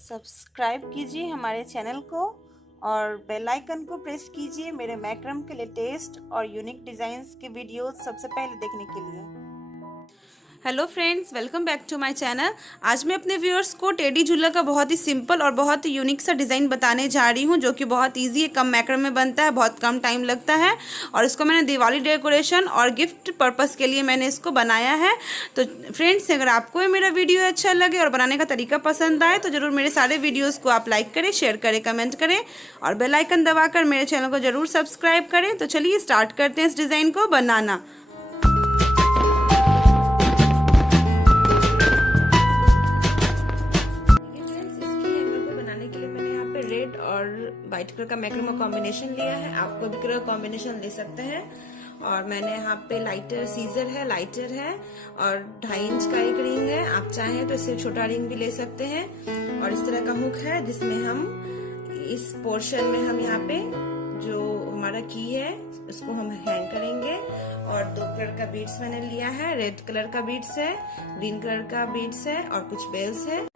Subscribe कीजिए हमारे channel को और बेल आइकन को प्रेस कीजिए मेरे मैक्रम के लेटेस्ट और यूनिक डिज़ाइंस के वीडियोस सबसे पहले देखने के लिए। Hello friends, welcome back to my channel. आज मैं अपने व्यूअर्स को टेडी झूला का बहुत ही सिंपल और बहुत ही यूनिक सा डिज़ाइन बताने जा रही हूँ, जो कि बहुत इजी है, कम मैक्रम में बनता है, बहुत कम टाइम लगता है। और इसको मैंने दिवाली डेकोरेशन और गिफ्ट पर्पस के लिए मैंने इसको बनाया है। तो फ्रेंड्स, अगर आपको मेरा वीडियो अच्छा लगे और बनाने का तरीका पसंद आए तो ज़रूर मेरे सारे वीडियोज़ को आप लाइक करें, शेयर करें, कमेंट करें और बेल आइकन दबाकर मेरे चैनल को ज़रूर सब्सक्राइब करें। तो चलिए स्टार्ट करते हैं इस डिज़ाइन को बनाना। रेड और वाइट कलर का मैक्रम का कॉम्बिनेशन लिया है। आप कोई भी कलर कॉम्बिनेशन ले सकते हैं। और मैंने यहाँ पे लाइटर सीजर है, लाइटर है और 2.5 इंच का एक रिंग है। आप चाहें तो इससे छोटा रिंग भी ले सकते हैं। और इस तरह का हुक है जिसमें हम इस पोर्शन में हम यहाँ पे जो हमारा की है उसको हम हैंग करेंगे। और 2 कलर का बीड्स मैंने लिया है, रेड कलर का बीड्स है, ग्रीन कलर का बीड्स है और कुछ बेल्स है।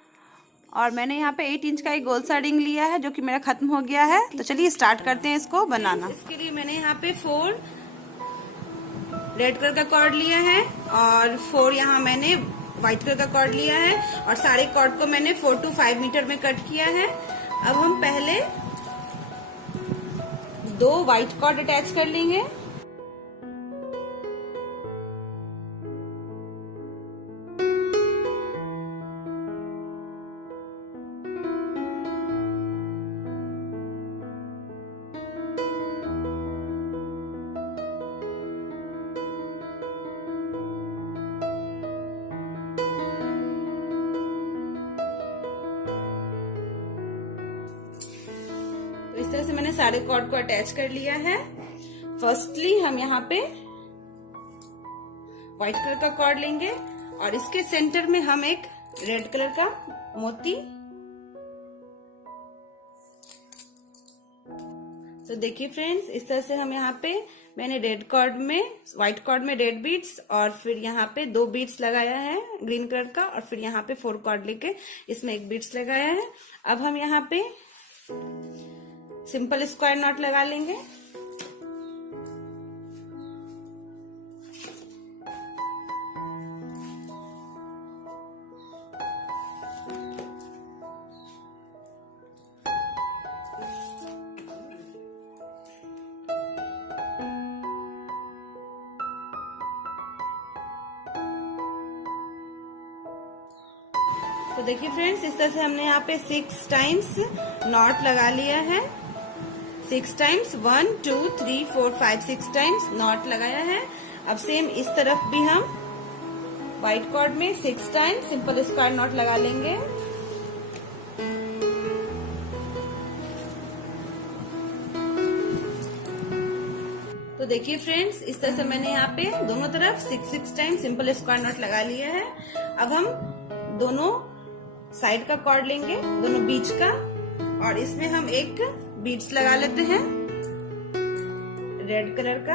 और मैंने यहाँ पे 8 इंच का एक गोल सा रिंग लिया है जो कि मेरा खत्म हो गया है। तो चलिए स्टार्ट करते हैं इसको बनाना। इसके लिए मैंने यहाँ पे 4 रेड कलर का कॉर्ड लिया है और 4 यहाँ मैंने व्हाइट कलर का कॉर्ड लिया है। और सारे कॉर्ड को मैंने 4 to 5 मीटर में कट किया है। अब हम पहले 2 व्हाइट कॉर्ड अटैच कर लेंगे। तो इस तरह से मैंने सारे कॉर्ड को अटैच कर लिया है। फर्स्टली हम यहाँ पे व्हाइट कलर का कॉर्ड लेंगे और इसके सेंटर में हम एक रेड कलर का मोती। तो देखिए फ्रेंड्स, इस तरह से हम यहाँ पे मैंने रेड कॉर्ड में, व्हाइट कॉर्ड में रेड बीड्स और फिर यहाँ पे 2 बीड्स लगाया है ग्रीन कलर का और फिर यहाँ पे 4 कॉर्ड लेके इसमें 1 बीड्स लगाया है। अब हम यहाँ पे सिंपल स्क्वायर नॉट लगा लेंगे। तो देखिए फ्रेंड्स, इस तरह से हमने यहाँ पे 6 टाइम्स नॉट लगा लिया है। 6 टाइम्स 1 2 3 4 5 6 टाइम्स नॉट लगाया है। अब सेम इस तरफ भी हम व्हाइट कॉर्ड में 6 टाइम्स सिंपल स्क्वायर नॉट लगा लेंगे। तो देखिए फ्रेंड्स, इस तरह से मैंने यहाँ पे दोनों तरफ 6 टाइम्स सिंपल स्क्वायर नॉट लगा लिया है। अब हम दोनों साइड का कॉर्ड लेंगे, दोनों बीच का, और इसमें हम एक बीड्स लगा लेते हैं रेड कलर का।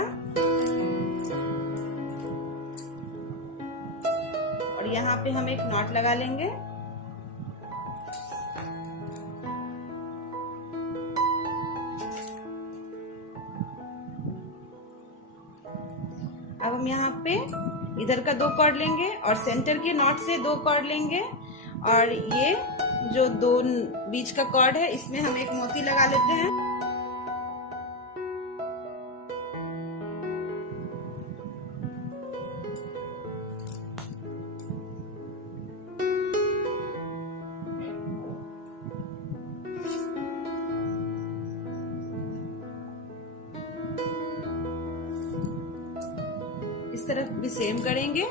और यहाँ पे हम एक नॉट लगा लेंगे। अब हम यहाँ पे इधर का 2 कॉर्ड लेंगे और सेंटर के नॉट से 2 कॉर्ड लेंगे। और ये जो 2 बीच का कॉर्ड है इसमें हम एक मोती लगा लेते हैं। इस तरफ भी सेम करेंगे।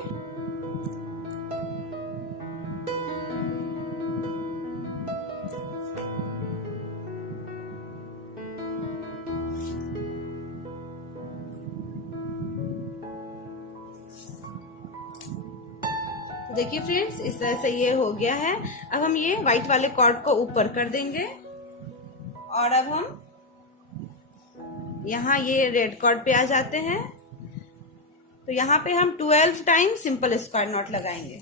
देखिए फ्रेंड्स, इस तरह से ये हो गया है। अब हम ये व्हाइट वाले कॉर्ड को ऊपर कर देंगे और अब हम यहाँ ये रेड कॉर्ड पे आ जाते हैं। तो यहाँ पे हम 12 टाइम सिंपल स्क्वायर नॉट लगाएंगे।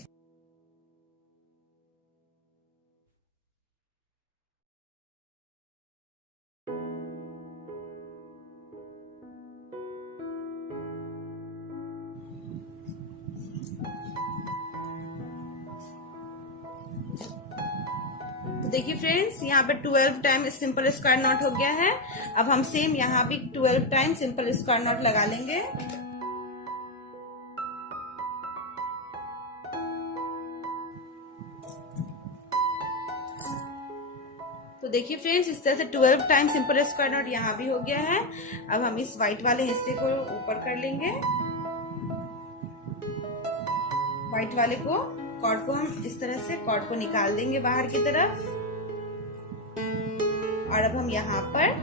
तो देखिए फ्रेंड्स, यहाँ पे 12 टाइम सिंपल स्क्वायर नॉट हो गया है। अब हम सेम यहाँ भी 12 टाइम सिंपल स्क्वायर नॉट लगा लेंगे। तो देखिए फ्रेंड्स, इस तरह से 12 टाइम सिंपल स्क्वायर नॉट यहाँ भी हो गया है। अब हम इस व्हाइट वाले हिस्से को ऊपर कर लेंगे। व्हाइट वाले को कॉर्ड को हम इस तरह से कॉर्ड को निकाल देंगे बाहर की तरफ। और अब हम यहाँ पर,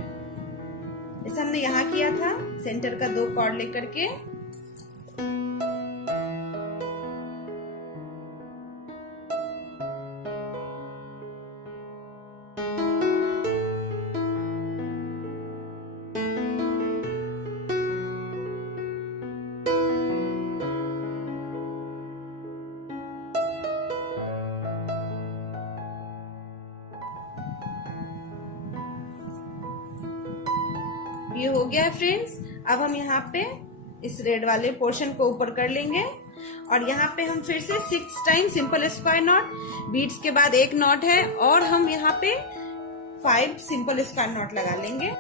जैसे हमने यहाँ किया था, सेंटर का 2 कॉर्ड लेकर के ये हो गया है फ्रेंड्स। अब हम यहाँ पे इस रेड वाले पोर्शन को ऊपर कर लेंगे और यहाँ पे हम फिर से 6 time simple square knot, beats के बाद एक नॉट है और हम यहाँ पे 5 सिंपल स्क्वायर नॉट लगा लेंगे।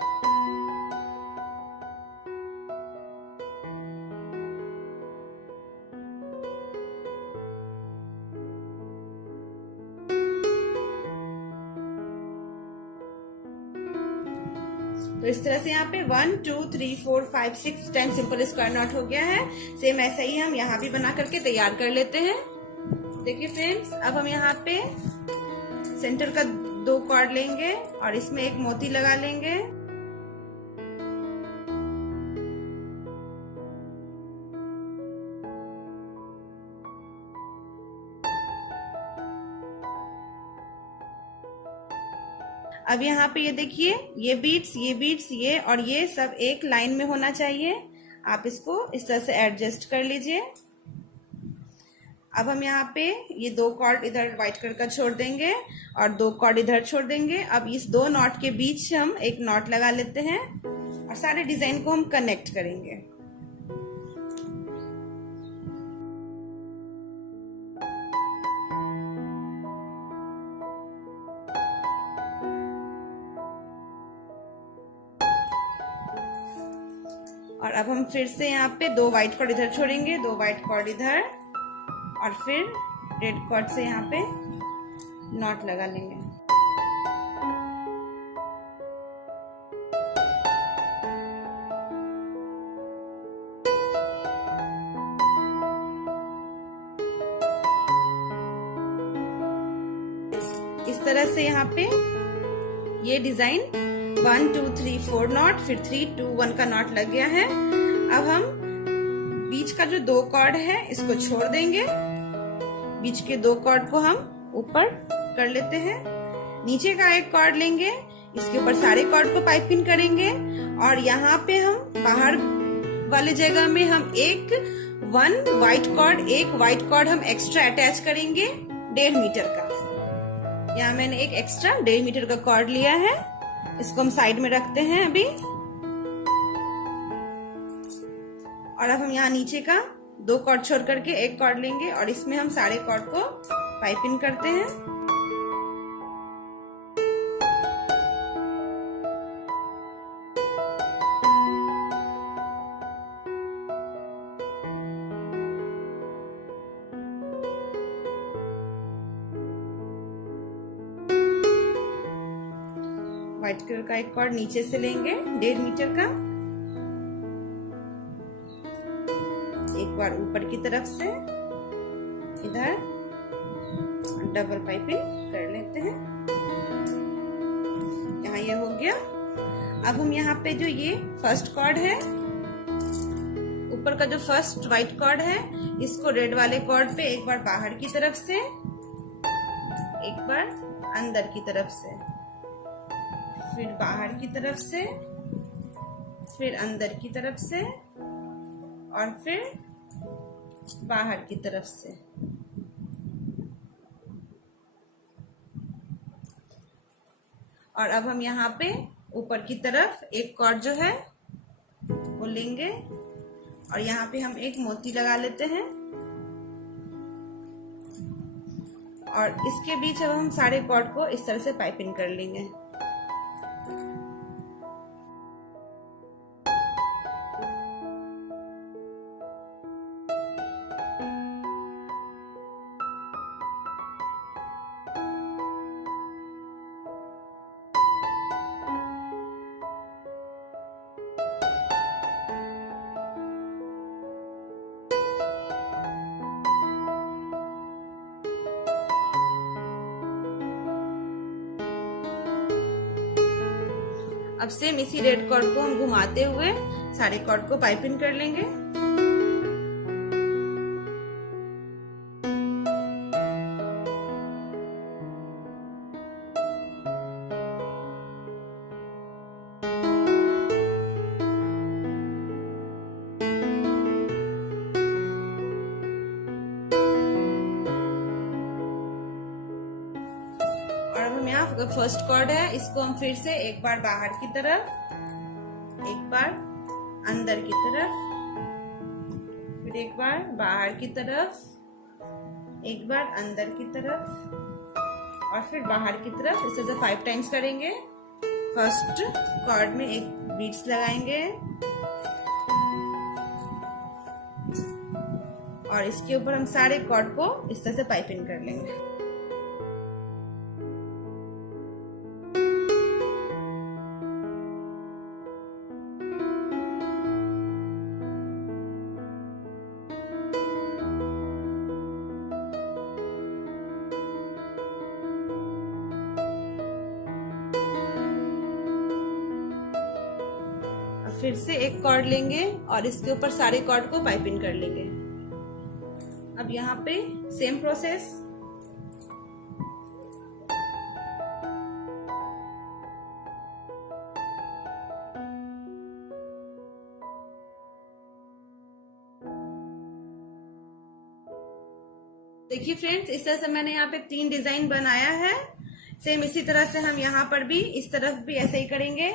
तो इस तरह से यहाँ पे 1 2 3 4 5 6 टाइम सिंपल स्क्वायर नॉट हो गया है। सेम ऐसा ही हम यहाँ भी बना करके तैयार कर लेते हैं। देखिए फ्रेंड्स, अब हम यहाँ पे सेंटर का 2 कॉर्ड लेंगे और इसमें एक मोती लगा लेंगे। अब यहाँ पे ये देखिए, ये बीट्स ये और ये सब एक लाइन में होना चाहिए। आप इसको इस तरह से एडजस्ट कर लीजिए। अब हम यहाँ पे ये 2 कॉर्ड इधर व्हाइट कलर का छोड़ देंगे और 2 कॉर्ड इधर छोड़ देंगे। अब इस 2 नॉट के बीच हम एक नॉट लगा लेते हैं और सारे डिजाइन को हम कनेक्ट करेंगे। और अब हम फिर से यहाँ पे 2 व्हाइट कॉर्ड इधर छोड़ेंगे, 2 व्हाइट कॉर्ड इधर और फिर रेड कॉर्ड से यहाँ पे नॉट लगा लेंगे। इस तरह से यहाँ पे ये डिजाइन 1 2 3 4 नॉट, फिर 3 2 1 का नॉट लग गया है। अब हम बीच का जो 2 कॉर्ड है इसको छोड़ देंगे। बीच के 2 कॉर्ड को हम ऊपर कर लेते हैं। नीचे का एक कॉर्ड लेंगे, इसके ऊपर सारे कॉर्ड को पाइपिंग करेंगे और यहाँ पे हम बाहर वाले जगह में हम एक 1 व्हाइट कॉर्ड हम एक्स्ट्रा अटैच करेंगे 1.5 मीटर का। यहाँ मैंने एक एक्स्ट्रा 1.5 मीटर का कॉर्ड लिया है, इसको हम साइड में रखते हैं अभी। और अब हम यहाँ नीचे का 2 कॉर्ड छोड़ करके एक कॉर्ड लेंगे और इसमें हम सारे कॉर्ड को पाइपिंग करते हैं। व्हाइट कलर का एक कॉर्ड नीचे से लेंगे 1.5 मीटर का, एक बार ऊपर की तरफ से इधर डबल पाइपिंग कर लेते हैं। यहाँ ये हो गया। अब हम यहाँ पे जो ये फर्स्ट कॉर्ड है, ऊपर का जो फर्स्ट व्हाइट कॉर्ड है, इसको रेड वाले कॉर्ड पे एक बार बाहर की तरफ से, एक बार अंदर की तरफ से, फिर बाहर की तरफ से, फिर अंदर की तरफ से और फिर बाहर की तरफ से। और अब हम यहाँ पे ऊपर की तरफ एक कॉर्ड जो है वो लेंगे और यहाँ पे हम एक मोती लगा लेते हैं और इसके बीच अब हम सारे कॉर्ड को इस तरह से पाइपिंग कर लेंगे। अब सेम इसी रेड कॉर्ड को हम घुमाते हुए सारे कॉर्ड को पाइपिंग कर लेंगे। और अब हम यहाँ फर्स्ट कॉर्ड है, इसको हम फिर से एक बार बाहर की तरफ, एक बार अंदर की तरफ, फिर एक बार बाहर की तरफ, एक बार अंदर की तरफ और फिर बाहर की तरफ, इसे से 5 टाइम्स करेंगे। फर्स्ट कॉर्ड में एक बीड्स लगाएंगे और इसके ऊपर हम सारे कॉर्ड को इस तरह से पाइपिंग कर लेंगे। फिर से एक कॉर्ड लेंगे और इसके ऊपर सारे कॉर्ड को पाइपिंग कर लेंगे। अब यहाँ पे सेम प्रोसेस। देखिए फ्रेंड्स, इस तरह से मैंने यहाँ पे 3 डिजाइन बनाया है। सेम इसी तरह से हम यहाँ पर भी इस तरफ भी ऐसे ही करेंगे।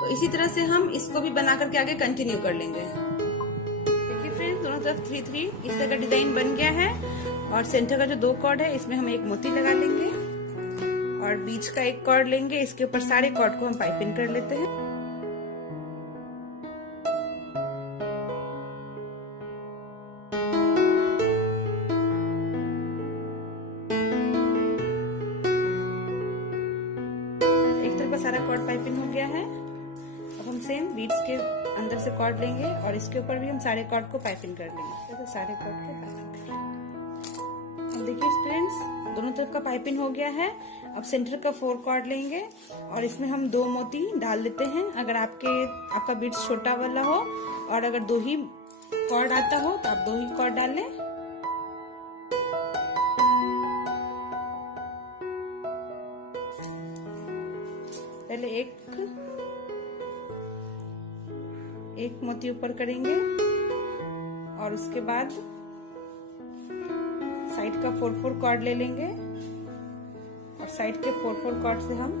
तो इसी तरह से हम इसको भी बना करके आगे कंटिन्यू कर लेंगे। देखिए फ्रेंड्स, दोनों तरफ 3-3 इस तरह का डिजाइन बन गया है और सेंटर का जो 2 कॉर्ड है इसमें हम एक मोती लगा लेंगे और बीच का एक कॉर्ड लेंगे। इसके ऊपर सारे कॉर्ड को हम पाइपिंग कर लेते हैं। एक तरफ का सारा कॉर्ड पाइपिंग हो गया है। अब हम सेम बीड्स के अंदर से कॉर्ड लेंगे और इसके ऊपर भी हम सारे कॉर्ड को पाइपिंग कर लेंगे। तो सारे कॉर्ड को पाइपिंग कर लेंगे। अब देखिए फ्रेंड्स, दोनों तरफ का पाइपिंग हो गया है। अब सेंटर का 4 कॉर्ड लेंगे और इसमें हम 2 मोती डाल देते हैं। अगर आपका बीड्स छोटा वाला हो और अगर 2 ही कॉर्ड आता हो तो आप 2 ही कॉर्ड डाल लें। पहले एक मोती ऊपर करेंगे और उसके बाद साइड का 4-4 कॉर्ड ले लेंगे और साइड के 4-4 कॉर्ड से हम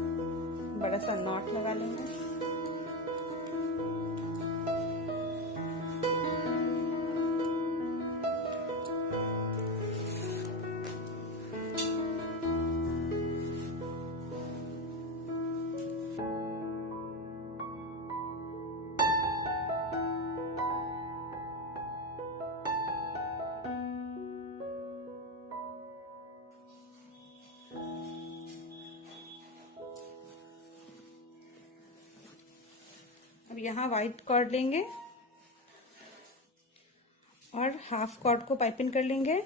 बड़ा सा नॉट लगा लेंगे। अब यहाँ व्हाइट कॉर्ड लेंगे और हाफ कॉर्ड को पाइपिंग कर लेंगे।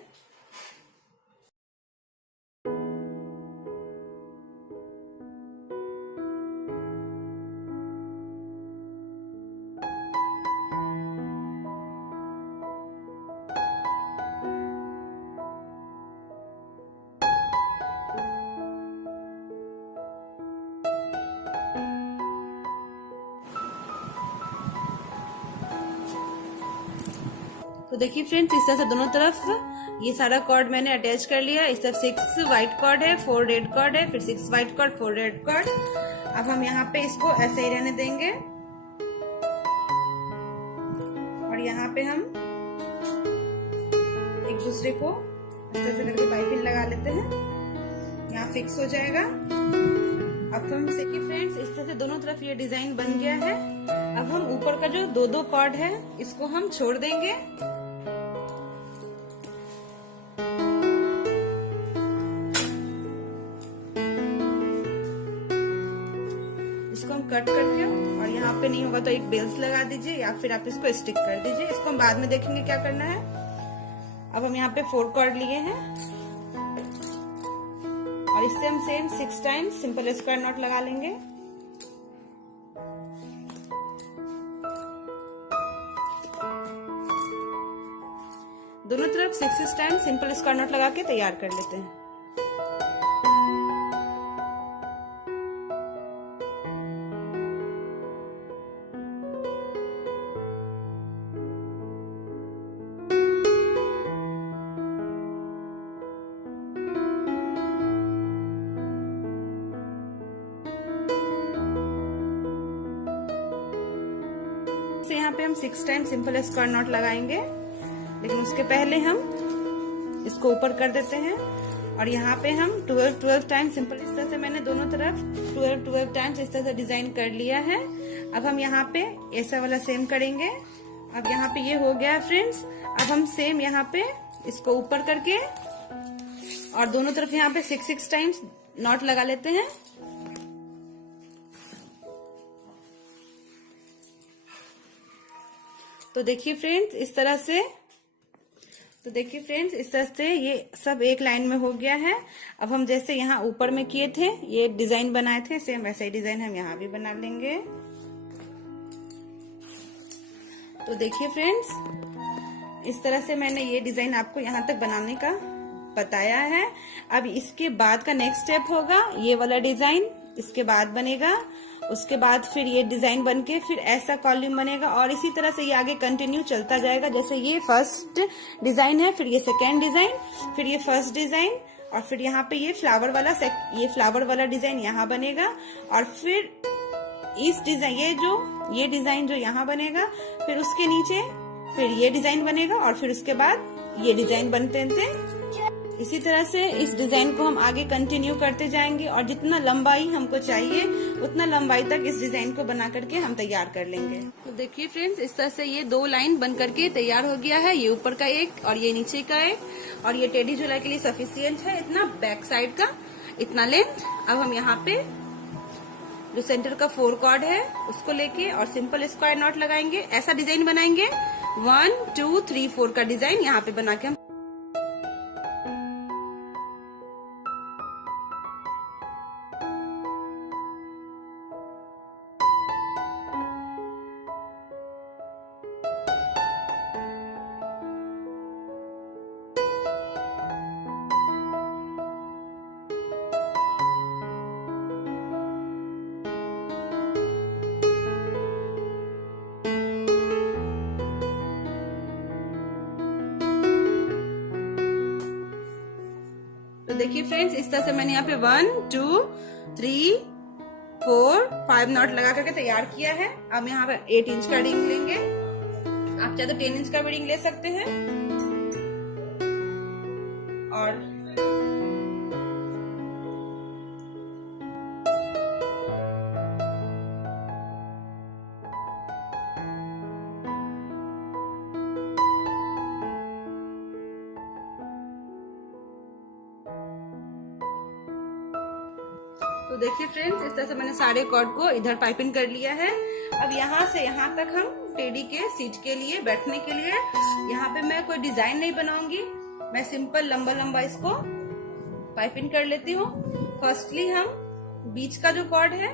तो देखिए फ्रेंड्स, इस तरह से दोनों तरफ ये सारा कॉर्ड मैंने अटैच कर लिया। इस तरफ 6 व्हाइट कॉर्ड है, 4 रेड कॉर्ड है, फिर 6 व्हाइट कॉर्ड, 4 रेड कॉर्ड। अब हम यहाँ पे इसको ऐसे ही रहने देंगे और यहाँ पे हम एक दूसरे को इस तरह से करके पाइपिंग लगा लेते हैं, यहाँ फिक्स हो जाएगा। अब हम देखिए फ्रेंड्स, इस तरह से दोनों तरफ ये डिजाइन बन गया है। अब हम ऊपर का जो 2-2 कॉर्ड है इसको हम छोड़ देंगे। इसको हम कट करके, और यहाँ पे नहीं होगा तो एक बेल्स लगा दीजिए या फिर आप इसको स्टिक कर दीजिए। इसको हम बाद में देखेंगे क्या करना है। अब हम यहाँ पे 4 कॉर्ड लिए हैं और इससे हम same 6 times simple square not लगा लेंगे। दोनों तरफ 6 टाइम सिंपल स्क्वायर नॉट लगा के तैयार कर लेते हैं। यहाँ पे हम 6 टाइम सिंपल स्क्वायर नॉट लगाएंगे, लेकिन उसके पहले हम इसको ऊपर कर देते हैं और यहाँ पे हम 12 टाइम सिंपल, इस तरह से मैंने दोनों तरफ 12 टाइम्स इस तरह से डिजाइन कर लिया है। अब हम यहाँ पे ऐसा वाला सेम करेंगे। अब यहाँ पे ये हो गया फ्रेंड्स। अब हम सेम यहाँ पे इसको ऊपर करके और दोनों तरफ यहाँ पे 6 टाइम्स नॉट लगा लेते हैं। तो देखिए फ्रेंड्स, इस तरह से ये सब एक लाइन में हो गया है। अब हम जैसे यहाँ ऊपर में किए थे, ये डिजाइन बनाए थे, सेम वैसा ही डिजाइन हम यहाँ भी बना लेंगे। तो देखिए फ्रेंड्स, इस तरह से मैंने ये डिजाइन आपको यहाँ तक बनाने का बताया है। अब इसके बाद का नेक्स्ट स्टेप होगा ये वाला डिजाइन, इसके बाद बनेगा। उसके बाद फिर ये डिजाइन बनके फिर ऐसा कॉलम बनेगा और इसी तरह से ये आगे कंटिन्यू चलता जाएगा। जैसे ये फर्स्ट डिजाइन है, फिर ये सेकेंड डिजाइन, फिर ये फर्स्ट डिजाइन, और फिर यहाँ पे ये फ्लावर वाला डिजाइन यहाँ बनेगा। और फिर इस डिजाइन ये डिजाइन जो यहाँ बनेगा, फिर उसके नीचे फिर ये डिजाइन बनेगा और फिर उसके बाद ये डिजाइन बनते थे। इसी तरह से इस डिजाइन को हम आगे कंटिन्यू करते जाएंगे और जितना लंबाई हमको चाहिए उतना लंबाई तक इस डिजाइन को बना करके हम तैयार कर लेंगे। तो देखिए फ्रेंड्स, इस तरह से ये 2 लाइन बन करके तैयार हो गया है। ये ऊपर का एक और ये नीचे का एक, और ये टेडी झूला के लिए सफिशियंट है इतना बैक साइड का इतना लेंथ। अब हम यहाँ पे जो सेंटर का 4 कॉर्ड है उसको लेके और सिंपल स्क्वायर नॉट लगाएंगे। ऐसा डिजाइन बनाएंगे 1 2 3 4 का डिजाइन यहाँ पे बना के हम तो देखिए फ्रेंड्स, इस तरह से मैंने यहाँ पे 1 2 3 4 5 नॉट लगा करके तैयार किया है। अब यहाँ पे 8 इंच का रिंग लेंगे, आप चाहे तो 10 इंच का भी रिंग ले सकते हैं। और तो देखिए फ्रेंड्स, इस तरह से मैंने सारे कॉर्ड को इधर पाइपिंग कर लिया है। अब यहाँ से यहाँ तक हम टेडी के सीट के लिए बैठने के लिए यहाँ पे मैं कोई डिजाइन नहीं बनाऊंगी, मैं सिंपल लंबा लंबा इसको पाइपिंग कर लेती हूँ। फर्स्टली हम बीच का जो कॉर्ड है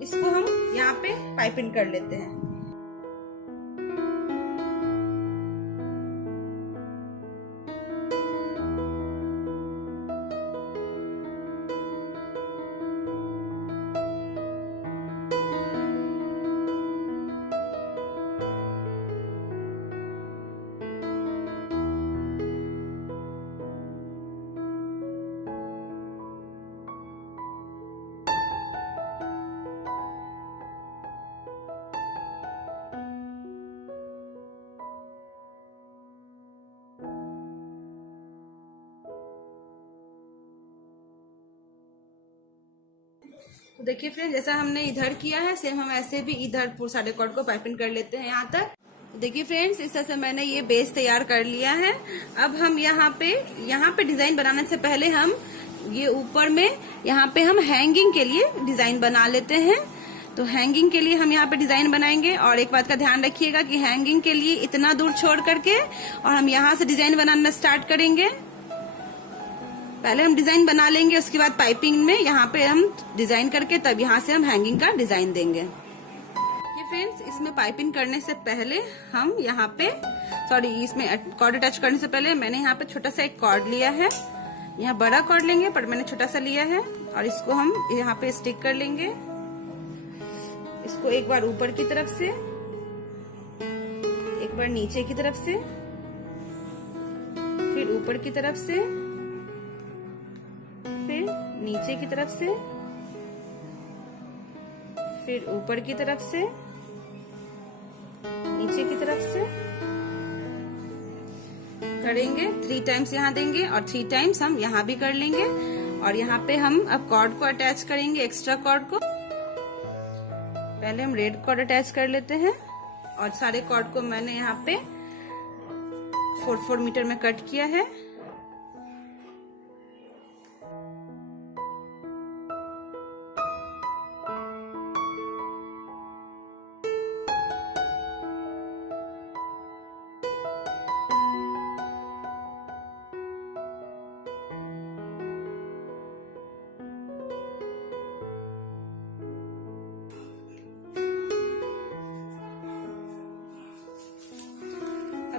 इसको हम यहाँ पे पाइपिंग कर लेते हैं। तो देखिए फ्रेंड, जैसा हमने इधर किया है सेम हम ऐसे भी इधर पूरे सारे कॉर्ड को पाइपिंग कर लेते हैं यहाँ तक। तो देखिए फ्रेंड्स, इस तरह से मैंने ये बेस तैयार कर लिया है। अब हम यहाँ पे डिजाइन बनाने से पहले हम ये ऊपर में यहाँ पे हम हैंगिंग के लिए डिजाइन बना लेते हैं। तो हैंगिंग के लिए हम यहाँ पे डिजाइन बनाएंगे, और एक बात का ध्यान रखिएगा कि हैंगिंग के लिए इतना दूर छोड़ करके और हम यहाँ से डिजाइन बनाना स्टार्ट करेंगे। पहले हम डिजाइन बना लेंगे, उसके बाद पाइपिंग में यहाँ पे हम डिजाइन करके तब यहाँ से हम हैंगिंग का डिजाइन देंगे। ये फ्रेंड्स, इसमें पाइपिंग करने से पहले हम यहाँ पे इसमें कॉर्ड अटैच करने से पहले मैंने यहाँ पे छोटा सा एक कॉर्ड लिया है। यहाँ बड़ा कॉर्ड लेंगे पर मैंने छोटा सा लिया है, और इसको हम यहाँ पे स्टिक कर लेंगे। इसको एक बार ऊपर की तरफ से, एक बार नीचे की तरफ से, फिर ऊपर की तरफ से, फिर नीचे की तरफ से, फिर ऊपर की तरफ से, नीचे की तरफ से करेंगे। 3 टाइम्स यहाँ देंगे और 3 टाइम्स हम यहाँ भी कर लेंगे। और यहाँ पे हम अब कॉर्ड को अटैच करेंगे, एक्स्ट्रा कॉर्ड को। पहले हम रेड कॉर्ड अटैच कर लेते हैं, और सारे कॉर्ड को मैंने यहाँ पे 4-4 मीटर में कट किया है।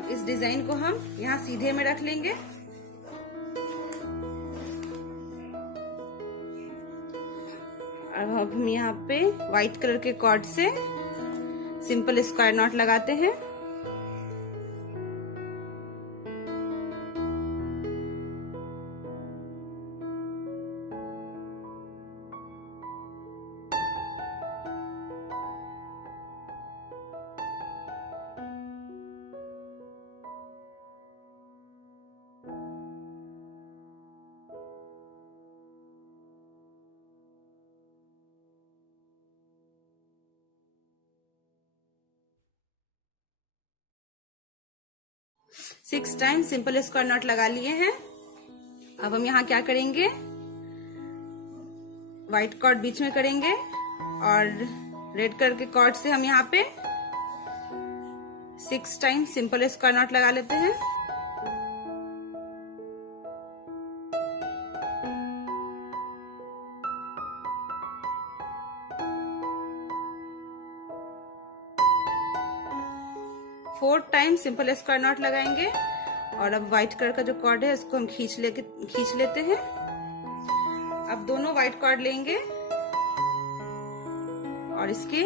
इस डिजाइन को हम यहाँ सीधे में रख लेंगे। अब हम यहाँ पे व्हाइट कलर के कॉर्ड से सिंपल स्क्वायर नॉट लगाते हैं। Six time simple square not लगा लिए हैं। अब हम यहाँ क्या करेंगे, व्हाइट कॉर्ड बीच में करेंगे, और रेड कलर के कॉर्ड से हम यहाँ पे 6 टाइम सिंपल स्क्वायर नॉट लगा लेते हैं। Fourth time simple square not लगाएंगे, और अब व्हाइट कलर का जो कॉर्ड है इसको हम खींच लेते हैं। अब दोनों व्हाइट कॉर्ड लेंगे और इसके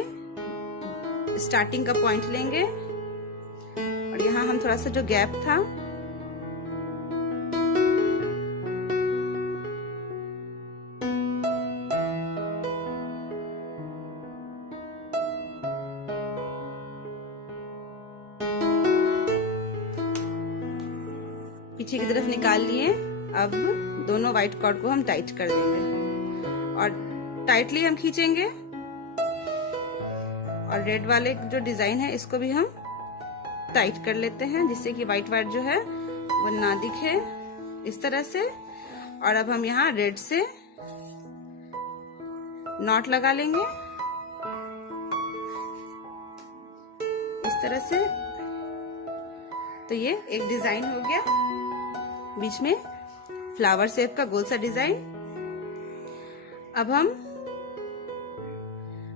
स्टार्टिंग का पॉइंट लेंगे, और यहाँ हम थोड़ा सा जो गैप था पीछे की तरफ निकाल लिए। अब दोनों व्हाइट कॉर्ड को हम टाइट कर देंगे, और टाइटली हम खींचेंगे, और रेड वाले जो डिजाइन है इसको भी हम टाइट कर लेते हैं, जिससे कि व्हाइट वाइट जो है वो ना दिखे, इस तरह से। और अब हम यहाँ रेड से नॉट लगा लेंगे इस तरह से। तो ये एक डिजाइन हो गया, बीच में फ्लावर शेप का गोल सा डिजाइन। अब हम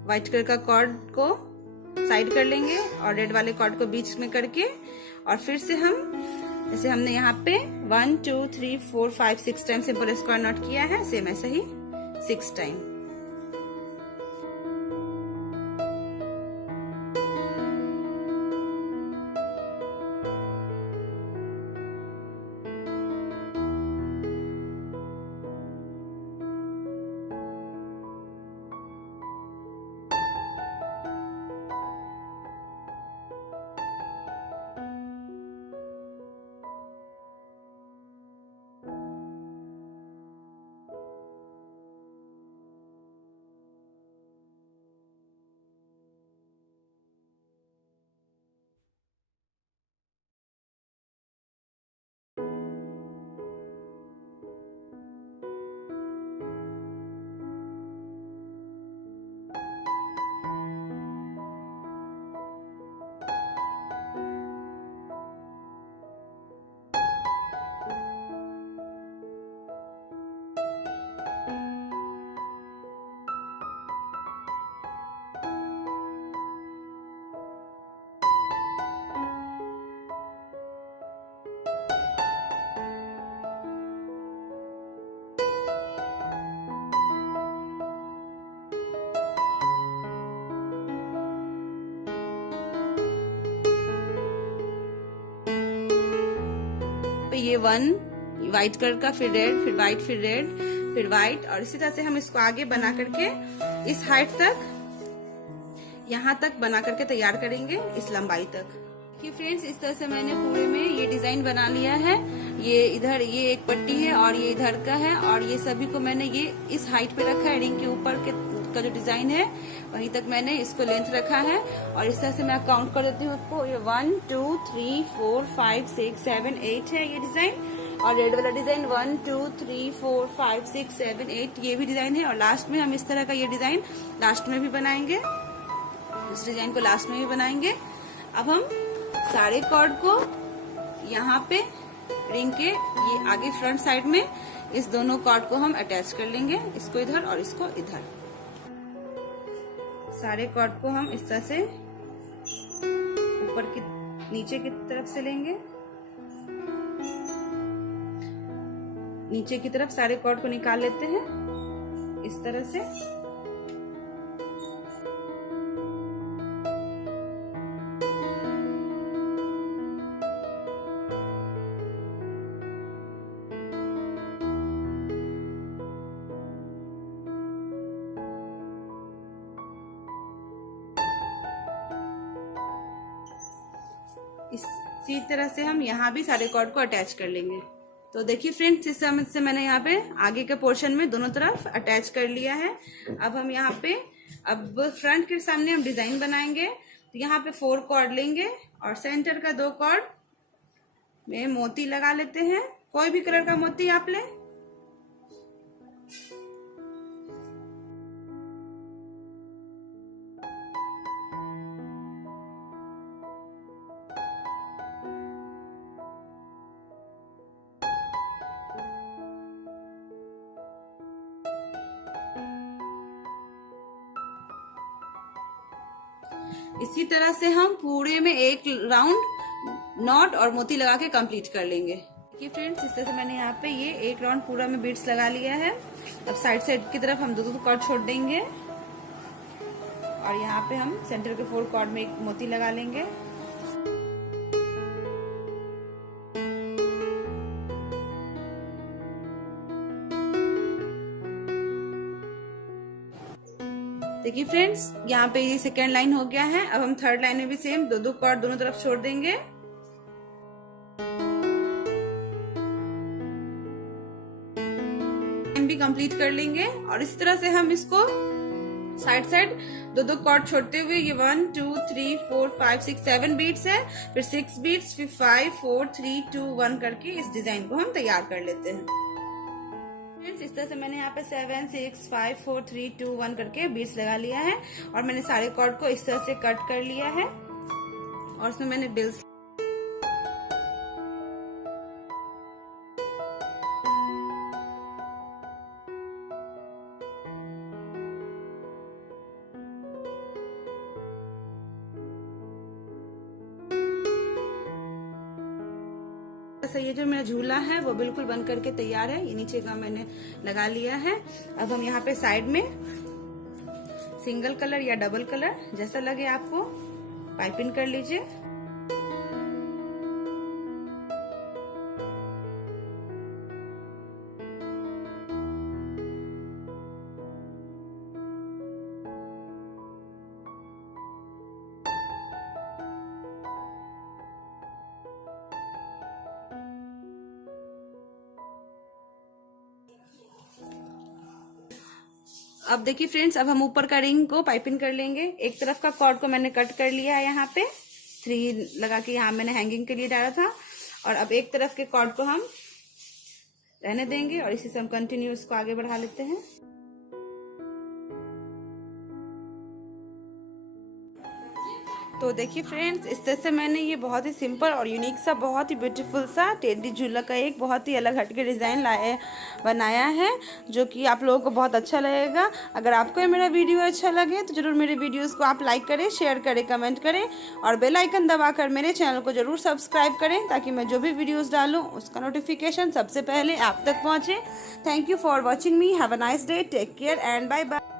व्हाइट कलर का कॉर्ड को साइड कर लेंगे और रेड वाले कॉर्ड को बीच में करके, और फिर से हम जैसे हमने यहाँ पे 1 2 3 4 5 6 टाइम सिंपल स्क्वायर नॉट किया है, सेम ऐसे ही 6 टाइम। पे ये 1 व्हाइट कलर का, फिर रेड, फिर व्हाइट, फिर रेड, फिर व्हाइट, और इसी तरह से हम इसको आगे बना करके इस हाइट तक, यहाँ तक बना करके तैयार करेंगे, इस लंबाई तक। कि फ्रेंड्स इस तरह से मैंने पूरे में ये डिजाइन बना लिया है। ये इधर ये एक पट्टी है और ये इधर का है, और ये सभी को मैंने ये इस हाइट पे रखा है। रिंग के ऊपर का जो डिजाइन है वहीं तक मैंने इसको लेंथ रखा है। और इस तरह से मैं काउंट कर देती हूँ उसको। ये 1 2 3 4 5 6 7 8 है ये डिजाइन। और रेड वाला डिजाइन 1 2 3 4 5 6 7 8 ये भी डिजाइन है। और लास्ट में हम इस तरह का ये डिजाइन लास्ट में भी बनाएंगे, इस डिजाइन को लास्ट में भी बनाएंगे। अब हम सारे कॉर्ड को यहाँ पे रिंग के ये आगे फ्रंट साइड में इस दोनों कॉर्ड को हम अटैच कर लेंगे, इसको इधर और इसको इधर। सारे कॉर्ड को हम इस तरह से ऊपर की नीचे की तरफ से लेंगे, नीचे की तरफ सारे कॉर्ड को निकाल लेते हैं इस तरह से। इसी तरह से हम यहाँ भी सारे कॉर्ड को अटैच कर लेंगे। तो देखिए फ्रेंड्स, इस समझ से मैंने यहाँ पे आगे के पोर्शन में दोनों तरफ अटैच कर लिया है। अब हम यहाँ पे अब फ्रंट के सामने हम डिजाइन बनाएंगे। तो यहाँ पे 4 कॉर्ड लेंगे और सेंटर का 2 कॉर्ड में मोती लगा लेते हैं। कोई भी कलर का मोती आप लें। इसी तरह से हम पूरे में एक राउंड नॉट और मोती लगा के कंप्लीट कर लेंगे। देखिए फ्रेंड्स, इस तरह से मैंने यहाँ पे ये एक राउंड पूरा में बीड्स लगा लिया है। अब साइड साइड की तरफ हम 2 कॉर्ड छोड़ देंगे और यहाँ पे हम सेंटर के 4 कॉर्ड में एक मोती लगा लेंगे। देखिए फ्रेंड्स, यहाँ पे ये सेकेंड लाइन हो गया है। अब हम थर्ड लाइन में भी सेम 2 कॉर्ड दोनों तरफ छोड़ देंगे। लाइन भी कंप्लीट कर लेंगे और इस तरह से हम इसको साइड साइड 2 कॉर्ड छोड़ते हुए ये 1 2 3 4 5 6 7 बीट्स है, फिर 6 बीट्स, फिर 5 4 3 2 1 करके इस डिजाइन को हम तैयार कर लेते हैं। इस तरह से मैंने यहाँ पे 7 6 5 4 3 2 1 करके बीट्स लगा लिया है और मैंने सारे कॉर्ड को इस तरह से कट कर लिया है और इसमें मैंने बिल्स ये जो मेरा झूला है वो बिल्कुल बन करके तैयार है। ये नीचे का मैंने लगा लिया है। अब हम यहाँ पे साइड में सिंगल कलर या डबल कलर जैसा लगे आपको पाइपिंग कर लीजिए। अब देखिए फ्रेंड्स, अब हम ऊपर का रिंग को पाइपिंग कर लेंगे। एक तरफ का कॉर्ड को मैंने कट कर लिया है, यहाँ पे 3 लगा के यहाँ मैंने हैंगिंग के लिए डाला था। और अब एक तरफ के कॉर्ड को हम रहने देंगे और इसी से हम कंटिन्यू इसको आगे बढ़ा लेते हैं। तो देखिए फ्रेंड्स, इस तरह से मैंने ये बहुत ही सिंपल और यूनिक सा, बहुत ही ब्यूटीफुल सा टेडी झूला का एक बहुत ही अलग हटके डिज़ाइन बनाया है, जो कि आप लोगों को बहुत अच्छा लगेगा। अगर आपको ये मेरा वीडियो अच्छा लगे तो ज़रूर मेरे वीडियोस को आप लाइक करें, शेयर करें, कमेंट करें और बेल आइकन दबाकर मेरे चैनल को ज़रूर सब्सक्राइब करें, ताकि मैं जो भी वीडियोज़ डालूँ उसका नोटिफिकेशन सबसे पहले आप तक पहुँचे। Thank you for watching me. Have a nice day. Take care and bye bye.